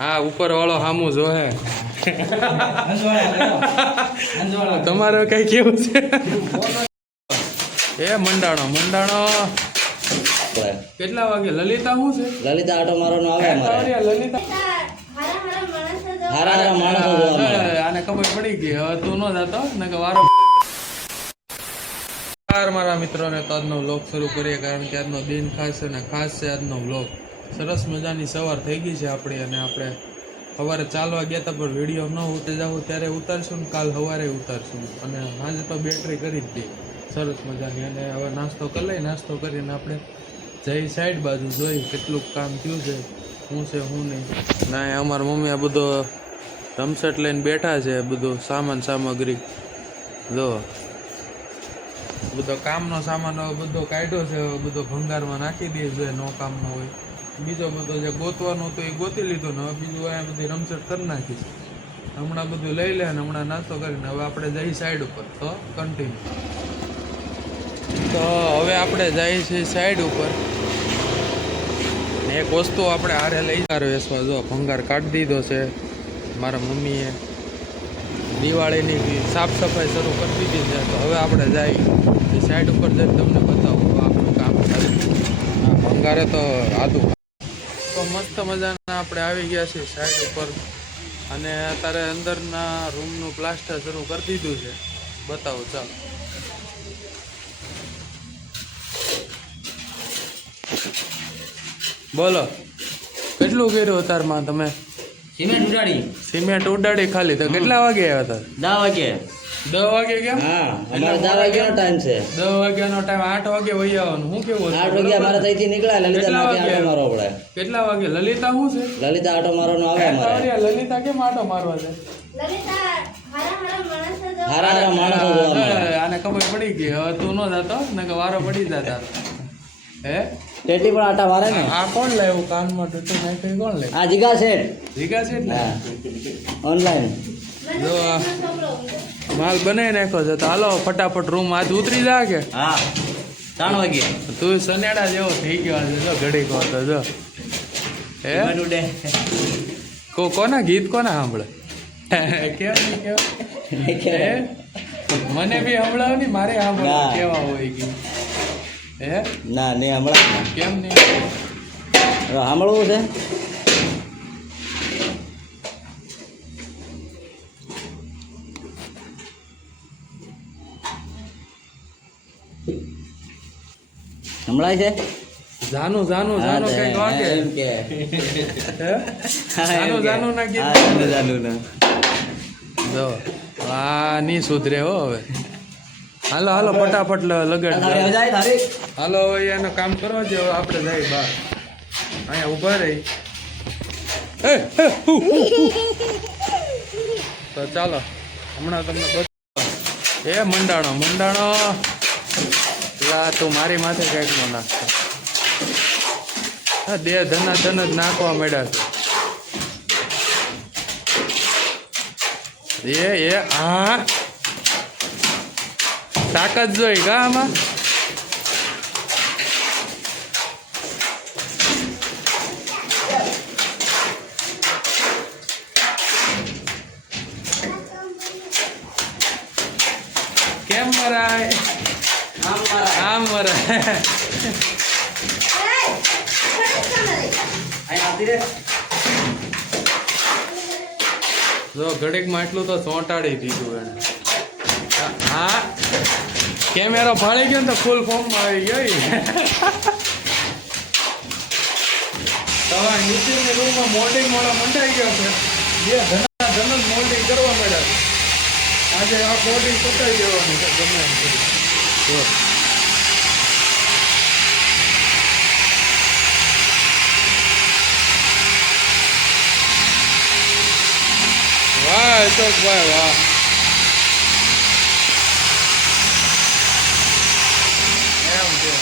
હા ઉપર વાળો સામું જોહે તમારે કઈ કેવું છે એ મંડાણો કેટલા વાગે લલિતા શું છે લલિતા આટો મારવાનો આવે અમારે લલિતા હારા માણસો જોવા આને ખબર પડી ગઈ હવે તું ન જાતો ને કે વારો મારા મિત્રોને તો આજનો વ્લોગ શરૂ કરીએ કારણ કે આજનો દિન ખાસ છે ને ખાસ છે આજનો વ્લોગ સરસ મજાની સવાર થઈ ગઈ છે આપણી અને આપણે સવારે ચાલવા ગયા હતા પણ વિડીયો ન ઉતરી જવું ત્યારે ઉતારશું ને કાલ સવારે ઉતારશું અને આજે તો બેટરી કરી જ દઈ સરસ મજાની અને હવે નાસ્તો કરી લઈ નાસ્તો કરીને આપણે જઈ સાઈડ બાજુ જોઈ કેટલું કામ થયું છે શું છે શું નહીં ના અમારા મમ્મી આ બધો રમસેટ લઈને બેઠા છે બધું સામગ્રી જો બધો કામનો સામાન બધો કાઢ્યો છે બધો ભંગારમાં નાખી દઈએ જોઈએ નો કામનો હોય બીજો બધો જે ગોતવાનું હતું એ ગોતી લીધું ને હવે બીજું અહીંયા બધી રમસેટ કરી નાખીશ હમણાં બધું લઈ લે ને હમણાં નાસ્તો કરીને હવે આપણે જઈએ સાઈડ ઉપર તો કન્ટિન્યુ તો હવે આપણે જઈએ છીએ સાઈડ ઉપર ને એક વસ્તુ આપણે હારે લઈ વેસવા જો ભંગાર કાઢી દીધો છે મારા મમ્મીએ દિવાળીની સાફ સફાઈ શરૂ કરી દીધી છે તો હવે આપણે જઈએ સાઈડ ઉપર જઈને તમને બતાવું આપણું કામ ચાલે હા ભંગારે તો આદું તો મસ્ત મજાના આપણે આવી ગયા છીએ સાઈડ ઉપર અને અત્યારે અંદરના રૂમનું પ્લાસ્ટર શરૂ કરી દીધું છે બતાવું ચાલો બોલો કેટલું કર્યું અતારમાં તમે સિમેન્ટ ઉડાડી ખાલી તો કેટલા વાગે આવ્યા હતા 10 વાગે કેમ હા અમારે 10 વાગ્યાનો ટાઈમ છે 10 વાગ્યાનો ટાઈમ 8 વાગે વહી આવવાનું હું કેવું 8 વાગે અમારે ત્યાંથી નીકળ્યા લલિતા નાકે આટો મારવો પડે કેટલા વાગે લલિતા શું છે લલિતા આટો મારવાનો આવે અમારે લલિતા કેમ આટો મારવા છે હારા માણસો જોવા આને ખબર પડી ગઈ હવે તું ન જાતો ને કે વારો પડી જતા હે ટેટી પણ આટા મારે ને આ કોણ લાવ્યું કાનમાં ટૂટું નાખ્યું કોણ લે આ જીગા સેટ ને ઓનલાઈન જો માલ બનાવી નાખ્યો છે તો હાલો ફટાફટ રૂમ આજ ઉતરી જા કે હા 3 વાગે તું સનેડા જેવો થઈ ગયો છે જો ઘડી કો તો જો હે કોના ગીત કોના સાંભળે કેમ મને બી સંભળાવ ની મારે સાંભળવા કેવા હોય ગઈ હે ના નહીં હમણાં કેમ નહીં સાંભળવું છે સંભળાય છે જાનું કઈક વાગે એમ કે જાનું ના ગીત જાનું ના જો આ ની સુધરે હો હવે હાલો ફટાફટ લગાડ હાલો હવે એનું કામ કરવા દે હવે આપણે જાય બહાર અહીંયા ઊભા રહી તો ચાલો હમણાં તમને બતાવો એ મંડાણો લા તું મારી માથે કંઈક નો નાખતો હા બે ધન જ નાખવા માંડ્યા છે એ હા તાકાત જોઈ કા આમાં કેમ મરાય આમ મરાય જો ઘડીકમાં એટલું તો ચોંટાડી દીધું એને હા કેમેરો ફાળી ગયો ને તો ફૂલ ફોર્મમાં આવી ગઈ તમારા નીચેની રૂમમાં મોલ્ડિંગ વાળા મંડાઈ ગયો છે જે ધન મોલ્ડિંગ કરવા માંડ્યા આજે આ મોલ્ડિંગ પતાવી દેવાનું છે ગમે જો વાહ અશોકભાઈ વાહ એમ છે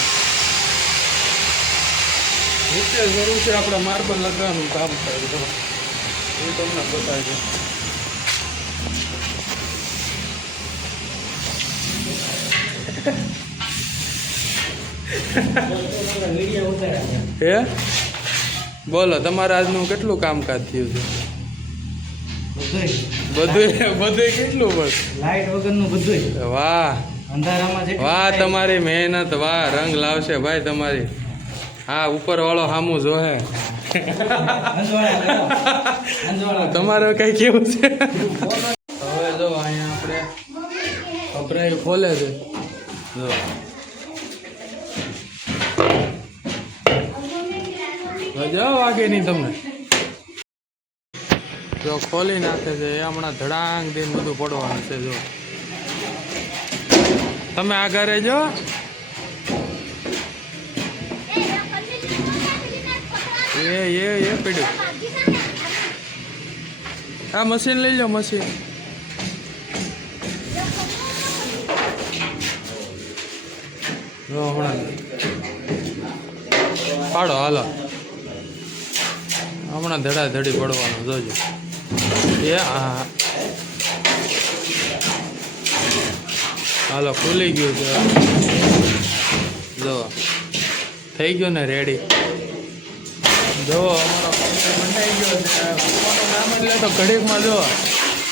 નીચે જરૂર છે આપણે માર્બલ લગાવવાનું કામ કરે એ તમને બતાવી દે હે બોલો તમારે આજનું કેટલું કામકાજ થયું છે? બધું કેટલું બસ લાઈટ વગરનું બધું વાહ અંધારામાં જેટલું વાહ થાય. તમારી મહેનત વાહ રંગ લાવશે ભાઈ તમારી. હા ઉપર વાળો સામું જોહે. અંજવાળા કરો. અંજવાળા કરો. તમારે કઈ કેવું છે? હવે જો અહીંયા આપણે કપરાયું ખોલે છે જો જો વાગે નહીં તમને. જો ખોલી નાખે છે એ હમણાં ધડાંગ દઈને બધું પડવાનું છે. જો તમે આગળ રહેજો. એ પીડ્યું. આ મશીન લઈ લો મશીન. જો હમણાં પાડો હાલો. હમણાં ધડાધડી પડવાનું જોજો. એ હા હાલો ખુલી ગયું છે. જો થઈ ગયું ને રેડી. જો અમારો પંખો બંધાઈ ગયો છે. પંખાનું નામ જ લે તો ઘડીકમાં જો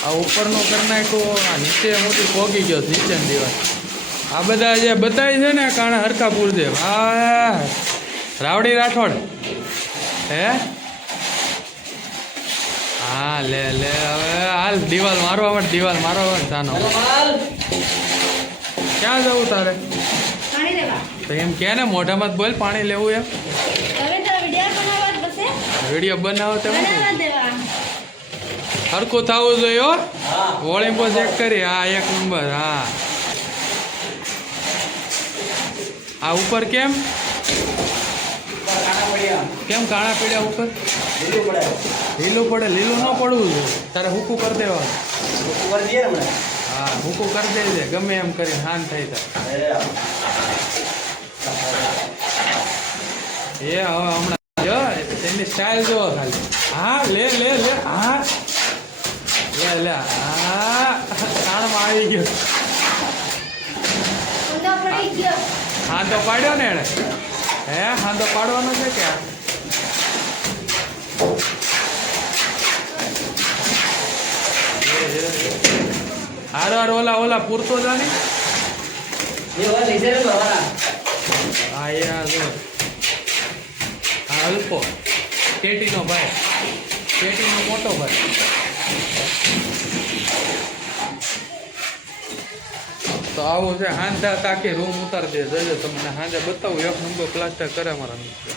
આ ઉપરનું કરી નાખ્યું. આ નીચે મોટી પોગી ગયો નીચે દિવસ. આ બધા જે બતાવી છે ને કારણે હરખા પૂરજે. હા રાવડી રાઠોડ હે હા લે લે હવે હાલ દિવાલ મારવા માટે દિવાલ મારવા માટે સાનો. ક્યાં જવું તારે? પાણી લેવા. તો એમ કે ને મોઢામાં જ બોલ પાણી લેવું એમ. હવે તો વિડિયો બનાવવા જ બસે. વિડીયો બનાવો તમે બનાવવા દેવા. હરખું થવું જોઈએ હો. વોળીંબો ચેક કરી. હા 1 નંબર. હા આ ઉપર કેમ કેમ કાણા પીડ્યા ઉપર? લીલું પડે. લીલું ન પડવું જોઈએ. તારે હુકું કરી દેવાનું. હા હુકું કરી દેજે ગમે એમ કરી હાન થઈ જાય. એ હવે હમણાં જો એની સ્ટાઇલ જો ખાલી. હા લે લે લે હા લે લે હા કાણમાં આવી ગયો. ઊંધો પડી ગયો. હાંધો પાડ્યો ને એને. હે હાંધો પાડવાનો છે કે હાર ઓલા પૂરતો જાની. હા એ આ જો હા અલ્પો ટેટીનો ભાઈ. ટેટીનો મોટો ભાઈ. તો આવું છે. હાંધા કાકી રૂમ ઉતારી દે જજો તમને હાંધે બતાવું. 1 નંબર પ્લાસ્ટર કરે મારા મિત્ર.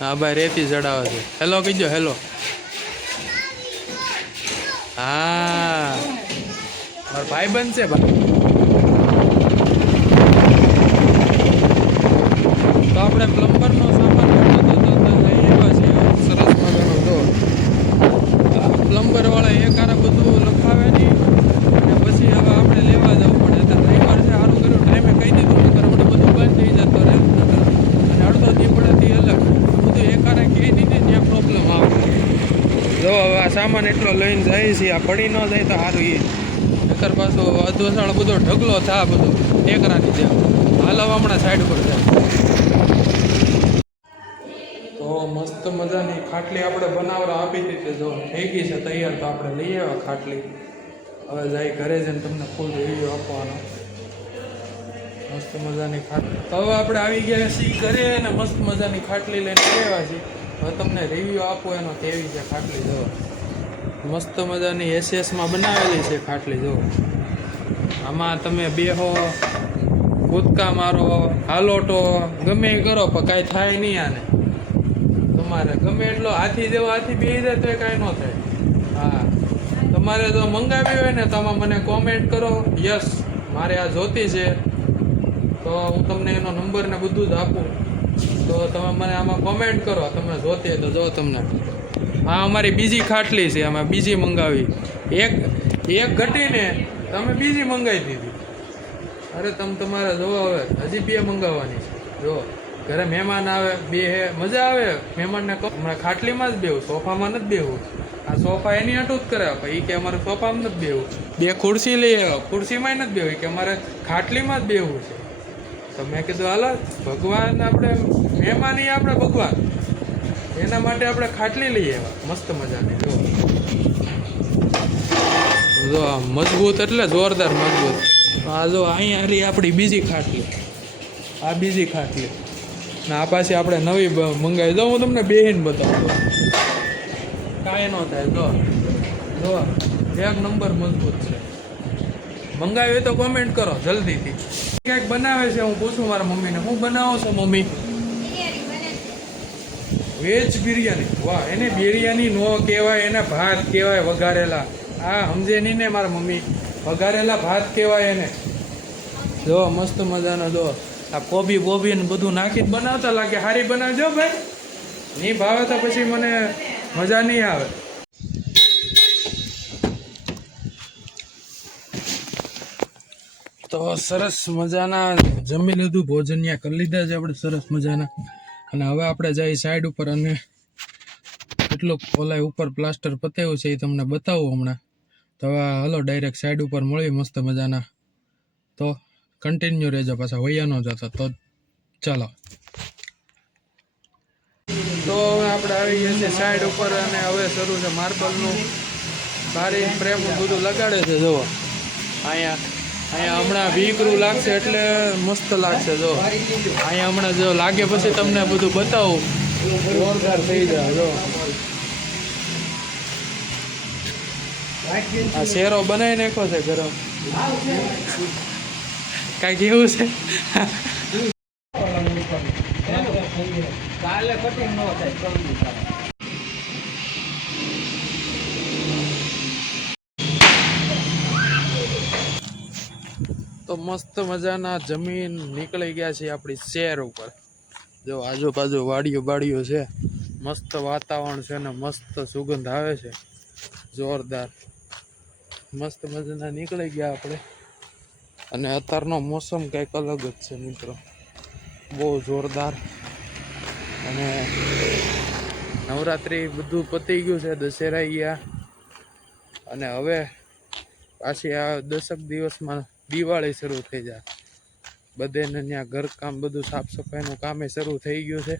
હા ભાઈ રેતી ચડાવે છે. હેલો કીજો હેલો. હા મારો ભાઈ બનશે ભાઈ. તો આપણે પ્લમ્બરનો સામાન લઈ આવ્યા છીએ. સરસ મજાનો જો પ્લમ્બર વાળા એક આરા બધું લખાવે નહીં અને પછી હવે આપણે લેવા જવું પડે. અત્યારે રવિવાર છે સારું કર્યું ટાઈમે કહી દીધું નકર આપણે બધું બંધ થઈ જતો રહે નકર. અને અડધો દી પડેથી અલગ બધું એક આરા કહી દીધી ત્યાં પ્રોબ્લેમ આવે. જો હવે આ સામાન એટલો લઈને જાય છે. આ પડી ન જાય તો સારું. એ નકર પાછો અધવસાળ બધો ઢગલો થા બધો ટેકરાની જેમ. હાલ હવે હમણાં સાઈડ પર જાય. તો મસ્ત મજાની ખાટલી આપણે બનાવવા આપી દીધી. જો થઈ ગઈ છે તૈયાર. તો આપણે લઈ આવ્યા ખાટલી. હવે જાય ઘરે જઈને તમને ફૂલ રિવ્યુ આપવાનો. મસ્ત મજાની ખાટલી. તો હવે આપણે આવી ગયા છીએ ઘરે અને મસ્ત મજાની ખાટલી લઈને આવ્યા છીએ. હવે તમને રિવ્યુ આપો એનો કેવી છે ખાટલી. જો મસ્ત મજાની એસએસમાં બનાવેલી છે ખાટલી. જો આમાં તમે બેહો કૂદકા મારો હાલોટો ગમે એ કરો પણ કાંઈ થાય નહીં આને. તમારે ગમે એટલો હાથી જેવો હાથી બેસી જાય તો એ કાંઈ ન થાય. હા તમારે જો મંગાવી હોય ને તમે મને કોમેન્ટ કરો યસ મારે આ જોતી છે તો હું તમને એનો નંબર ને બધું જ આપું. તો તમે મને આમાં કોમેન્ટ કરો તમે જોતી હોય તો જો તમને. હા અમારી બીજી ખાટલી છે. અમે બીજી મંગાવી. એક ઘટીને તમે બીજી મંગાવી દીધી. અરે તમે તમારે જોવો હવે હજી 2 મંગાવવાની છે. જો ઘરે મહેમાન આવે બે મજા આવે. મહેમાનને કહો હમણાં ખાટલીમાં જ બેવું સોફામાં નથી બેવું. આ સોફા એની હાટું જ કરે એ કે અમારે સોફામાં નથી બેવું. 2 ખુરશી લઈ આવ્યો ખુરશીમાં નથી બેવું કે અમારે ખાટલીમાં જ બેવું છે. તો મેં કીધું હાલો ભગવાન આપણે મહેમાન આપણે ભગવાન એના માટે આપણે ખાટલી લઈએ મસ્ત મજાની જો આ મજબૂત એટલે જોરદાર મજબૂત. આ જો અહીંયા રહી આપણી બીજી ખાટલી, આ બીજી ખાટલી ને આ પાછી આપણે નવી મંગાવી દઉં. હું તમને બેહીને બતાવું કાંઈ ન થાય. જો જો એક નંબર મજબૂત છે. મંગાવી હોય તો કોમેન્ટ કરો જલ્દીથી. ક્યાંક બનાવે છે હું પૂછું મારા મમ્મીને, હું બનાવો છો મમ્મી? વેજ બિરયાની. વાહ, એને બિરયાની નો કહેવાય, એને ભાત કહેવાય વઘારેલા. હા સમજે નહીં ને મારા મમ્મી, વઘારેલા ભાત કહેવાય એને. જો મસ્ત મજાનો જો આ કોબી ને બધું નાખીને બનાવતા લાગે. સારી બનાવજો ભાઈ, નહીં ભાવે તો પછી મને મજા નહીં આવે. તો સરસ મજાના જમી લીધું, ભોજન ત્યાં કરી લીધા છે આપણે સરસ મજાના. અને હવે આપણે જઈએ સાઈડ ઉપર અને કેટલુંક ઓલાય ઉપર પ્લાસ્ટર પતાવ્યું છે એ તમને બતાવું હમણાં. તો હવે હલો ડાયરેક્ટ સાઈડ ઉપર મળી મસ્ત મજાના. તો કન્ટિન્યુ રહેજો, પાછા વૈયા ન જતા. તો ચાલો, તો હવે આપણે આવી ગયા છીએ સાઈડ ઉપર અને હવે શરૂ છે માર્બલનું સારી ફ્રેમ બધું લગાડે છે. જુઓ અહીંયા હમણાં વીકરું લાગશે એટલે મસ્ત લાગશે. જો અહીંયા હમણાં જો લાગે પછી તમને બધું બતાવું, જોરદાર થઈ જાય. જો આ શેરો બનાવી નાખ્યો છે ગરમ, કાંઈક એવું છે. તો મસ્ત મજાના જમીન નીકળી ગયા છે આપણી શેર ઉપર. જો આજુબાજુ વાડીઓ છે, મસ્ત વાતાવરણ છે ને મસ્ત સુગંધ આવે છે જોરદાર. મસ્ત મજાના નીકળી ગયા આપણે. અને અત્યારનો મોસમ કંઈક અલગ જ છે મિત્રો, બહુ જોરદાર. અને નવરાત્રિ બધું પતી ગયું છે, દશેરા ગયા. અને હવે પાછી આ 10 દિવસમાં દિવાળી શરૂ થઈ જાય. બધેને ત્યાં ઘરકામ બધું સાફ સફાઈનું કામે શરૂ થઈ ગયું છે.